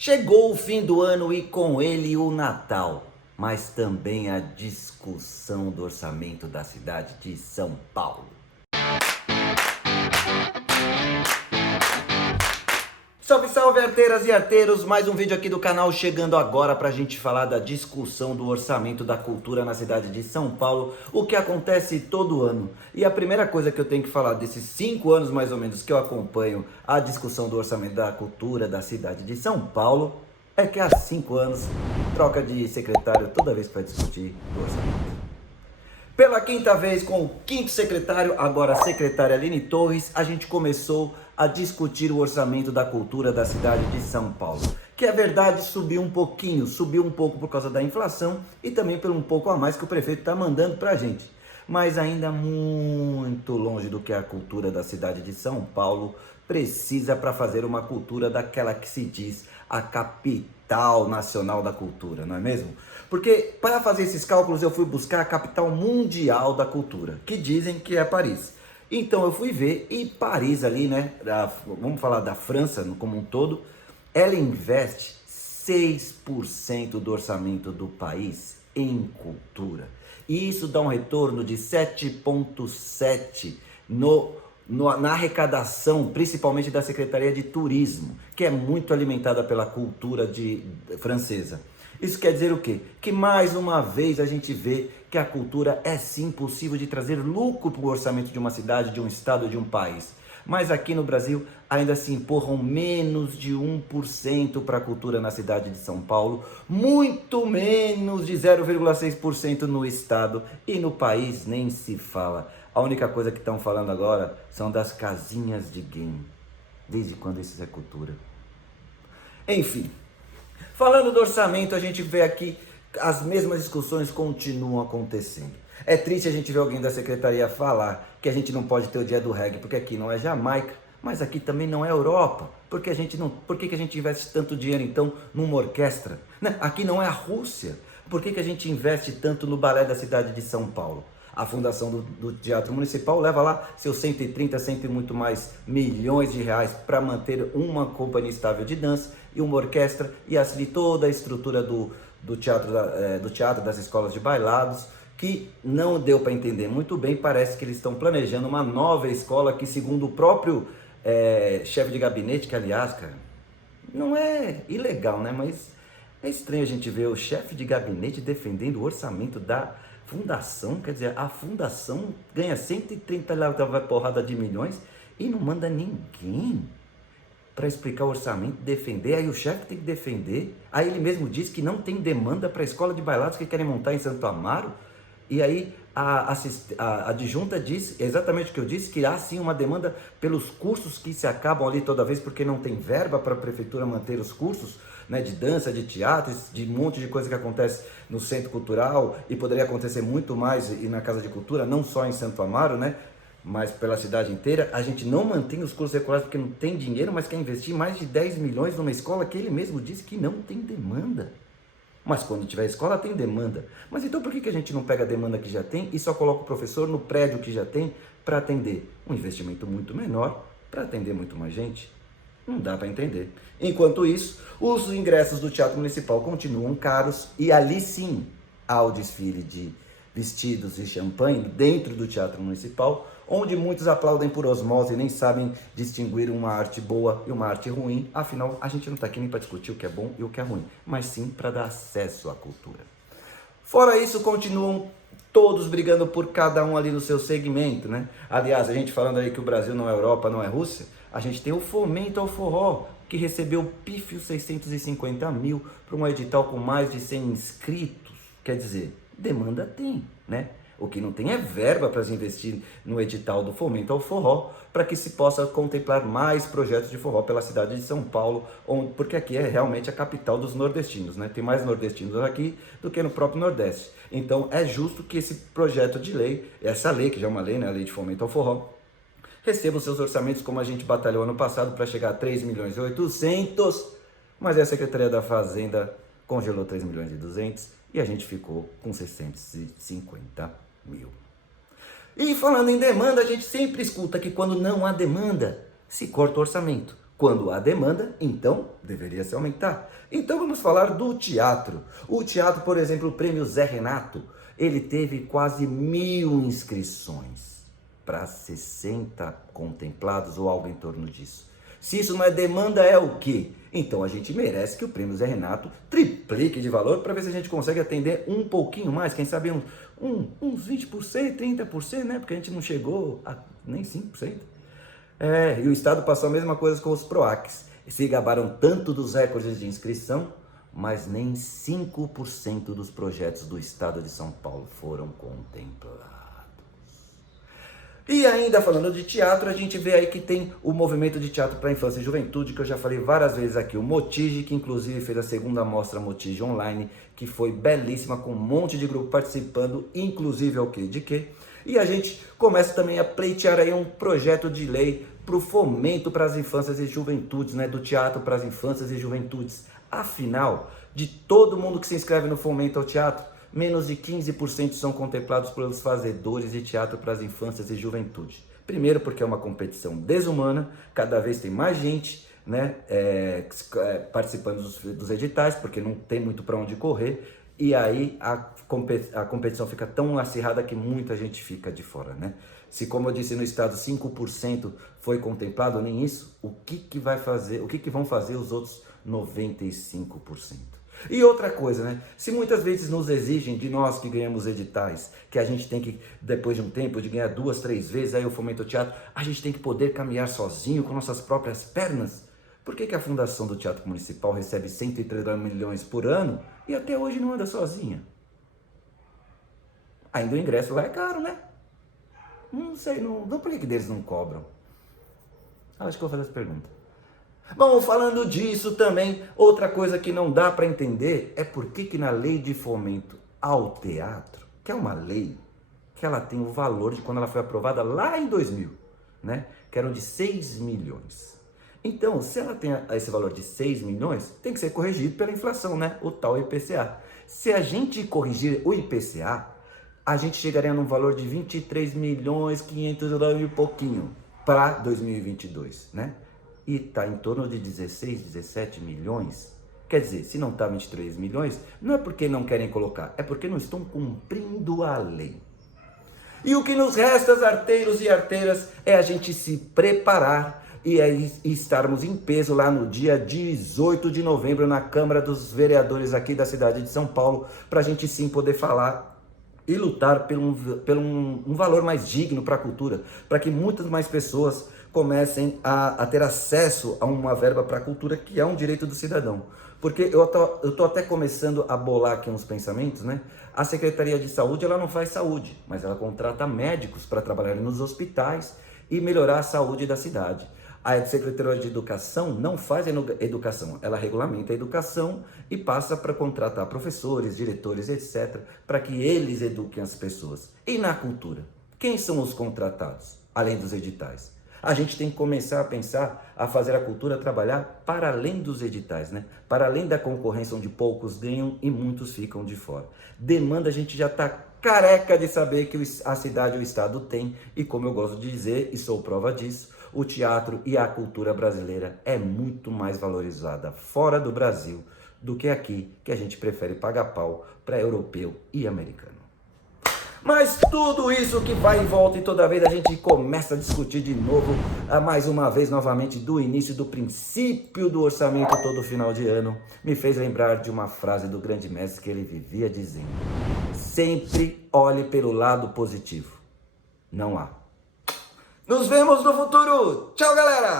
Chegou o fim do ano e com ele o Natal, mas também a discussão do orçamento da cidade de São Paulo. Salve, salve, arteiras e arteiros! Mais um vídeo aqui do canal chegando agora pra gente falar da discussão do orçamento da cultura na cidade de São Paulo, o que acontece todo ano. E a primeira coisa que eu tenho que falar desses 5 anos mais ou menos que eu acompanho a discussão do orçamento da cultura da cidade de São Paulo é que há 5 anos troca de secretário toda vez que vai discutir o orçamento. Pela quinta vez, com o quinto secretário, agora a secretária Aline Torres, a gente começou a discutir o orçamento da cultura da cidade de São Paulo. Que é verdade, subiu um pouco por causa da inflação e também por um pouco a mais que o prefeito está mandando para a gente. Mas ainda muito longe do que a cultura da cidade de São Paulo precisa para fazer uma cultura daquela que se diz a capital nacional da cultura, não é mesmo? Porque para fazer esses cálculos eu fui buscar a capital mundial da cultura, que dizem que é Paris. Então eu fui ver e Paris ali, né, vamos falar da França como um todo, ela investe 6% do orçamento do país em cultura. E isso dá um retorno de 7,7% na arrecadação, principalmente da Secretaria de Turismo, que é muito alimentada pela cultura francesa. Isso quer dizer o quê? Que mais uma vez a gente vê que a cultura é sim possível de trazer lucro para o orçamento de uma cidade, de um estado, de um país. Mas aqui no Brasil ainda se empurram menos de 1% para a cultura na cidade de São Paulo, muito menos de 0,6% no estado e no país nem se fala. A única coisa que estão falando agora são das casinhas de game. Desde quando isso é cultura? Enfim, falando do orçamento, a gente vê aqui as mesmas discussões continuam acontecendo. É triste a gente ver alguém da secretaria falar que a gente não pode ter o dia do reggae, porque aqui não é Jamaica, mas aqui também não é Europa. Por que a gente investe tanto dinheiro então numa orquestra? Aqui não é a Rússia. Por que a gente investe tanto no balé da cidade de São Paulo? A fundação do Teatro Municipal leva lá seus 130, sempre muito mais milhões de reais para manter uma companhia estável de dança e uma orquestra e assim toda a estrutura do teatro das escolas de bailados, que não deu para entender muito bem. Parece que eles estão planejando uma nova escola que, segundo o próprio chefe de gabinete, que aliás, cara, não é ilegal, né? Mas é estranho a gente ver o chefe de gabinete defendendo o orçamento da fundação. Quer dizer, a fundação ganha 130 porrada de milhões e não manda ninguém para explicar o orçamento, defender. Aí o chefe tem que defender. Aí ele mesmo diz que não tem demanda para a escola de bailados que querem montar em Santo Amaro. E aí a adjunta diz exatamente o que eu disse, que há sim uma demanda pelos cursos que se acabam ali toda vez, porque não tem verba para a prefeitura manter os cursos, né, de dança, de teatro, de um monte de coisa que acontece no Centro Cultural e poderia acontecer muito mais e na Casa de Cultura, não só em Santo Amaro, né, mas pela cidade inteira. A gente não mantém os cursos regulares porque não tem dinheiro, mas quer investir mais de 10 milhões numa escola que ele mesmo disse que não tem demanda. Mas quando tiver escola tem demanda. Mas então por que a gente não pega a demanda que já tem e só coloca o professor no prédio que já tem para atender? Um investimento muito menor para atender muito mais gente. Não dá para entender. Enquanto isso, os ingressos do Teatro Municipal continuam caros e ali sim há o desfile de vestidos e champanhe dentro do Teatro Municipal, onde muitos aplaudem por osmose e nem sabem distinguir uma arte boa e uma arte ruim. Afinal, a gente não está aqui nem para discutir o que é bom e o que é ruim, mas sim para dar acesso à cultura. Fora isso, continuam todos brigando por cada um ali no seu segmento, né? Aliás, a gente falando aí que o Brasil não é Europa, não é Rússia, a gente tem o Fomento ao Forró, que recebeu pífio 650 mil para um edital com mais de 100 inscritos. Quer dizer, demanda tem, né? O que não tem é verba para se investir no edital do Fomento ao Forró, para que se possa contemplar mais projetos de forró pela cidade de São Paulo, porque aqui é realmente a capital dos nordestinos, né? Tem mais nordestinos aqui do que no próprio Nordeste. Então é justo que esse projeto de lei, essa lei, que já é uma lei, né? A Lei de Fomento ao Forró, receba os seus orçamentos, como a gente batalhou ano passado para chegar a 3 milhões e 800, mas a Secretaria da Fazenda congelou 3 milhões e 200 e a gente ficou com 650 mil. E falando em demanda, a gente sempre escuta que quando não há demanda, se corta o orçamento. Quando há demanda, então deveria se aumentar. Então vamos falar do teatro. O teatro, por exemplo, o Prêmio Zé Renato, ele teve quase 1.000 inscrições para 60 contemplados ou algo em torno disso. Se isso não é demanda, é o quê? Então a gente merece que o Prêmio Zé Renato triplique de valor para ver se a gente consegue atender um pouquinho mais, quem sabe uns 20%, 30%, né? Porque a gente não chegou a nem 5%. E o Estado passou a mesma coisa com os PROACs. Se gabaram tanto dos recordes de inscrição, mas nem 5% dos projetos do Estado de São Paulo foram contemplados. E ainda falando de teatro, a gente vê aí que tem o movimento de teatro para infância e juventude, que eu já falei várias vezes aqui, o Motige, que inclusive fez a segunda mostra Motige Online, que foi belíssima, com um monte de grupo participando, inclusive ao quê? De quê? E a gente começa também a pleitear aí um projeto de lei para o fomento para as infâncias e juventudes, né? Do teatro para as infâncias e juventudes. Afinal, de todo mundo que se inscreve no fomento ao teatro, menos de 15% são contemplados pelos fazedores de teatro para as infâncias e juventude. Primeiro porque é uma competição desumana, cada vez tem mais gente, né, participando dos editais, porque não tem muito para onde correr, e aí a competição fica tão acirrada que muita gente fica de fora, né? Se, como eu disse, no estado 5% foi contemplado, nem isso, o que vão fazer os outros 95%? E outra coisa, né? Se muitas vezes nos exigem de nós que ganhamos editais, que a gente tem que, depois de um tempo, de ganhar 2, 3 vezes aí o Fomento ao Teatro, a gente tem que poder caminhar sozinho, com nossas próprias pernas. Por que a Fundação do Teatro Municipal recebe 130 milhões por ano e até hoje não anda sozinha? Ainda o ingresso lá é caro, né? Não sei, por que deles não cobram? Acho que eu vou fazer essa pergunta. Bom, falando disso também, outra coisa que não dá para entender é por que na lei de fomento ao teatro, que é uma lei que ela tem o valor de quando ela foi aprovada lá em 2000, né? Que eram de 6 milhões. Então, se ela tem esse valor de 6 milhões, tem que ser corrigido pela inflação, né? O tal IPCA. Se a gente corrigir o IPCA, a gente chegaria num valor de 23 milhões 500 e pouquinho para 2022, né? E está em torno de 16, 17 milhões. Quer dizer, se não está 23 milhões, não é porque não querem colocar, é porque não estão cumprindo a lei. E o que nos resta, arteiros e arteiras, é a gente se preparar e estarmos em peso lá no dia 18 de novembro na Câmara dos Vereadores aqui da cidade de São Paulo, para a gente sim poder falar e lutar por um valor mais digno para a cultura, para que muitas mais pessoas comecem a ter acesso a uma verba para a cultura, que é um direito do cidadão. Porque eu tô até começando a bolar aqui uns pensamentos, né? A Secretaria de Saúde, ela não faz saúde, mas ela contrata médicos para trabalharem nos hospitais e melhorar a saúde da cidade. A Secretaria de Educação não faz educação, ela regulamenta a educação e passa para contratar professores, diretores, etc., para que eles eduquem as pessoas. E na cultura? Quem são os contratados, além dos editais? A gente tem que começar a pensar, a fazer a cultura trabalhar para além dos editais, né? Para além da concorrência onde poucos ganham e muitos ficam de fora. Demanda a gente já está careca de saber que a cidade e o estado tem, e como eu gosto de dizer, e sou prova disso, o teatro e a cultura brasileira é muito mais valorizada fora do Brasil do que aqui, que a gente prefere pagar pau para europeu e americano. Mas tudo isso que vai e volta e toda vez a gente começa a discutir de novo, mais uma vez, novamente, do início, do princípio do orçamento todo final de ano, me fez lembrar de uma frase do grande mestre que ele vivia dizendo: sempre olhe pelo lado positivo. Não há. Nos vemos no futuro. Tchau, galera!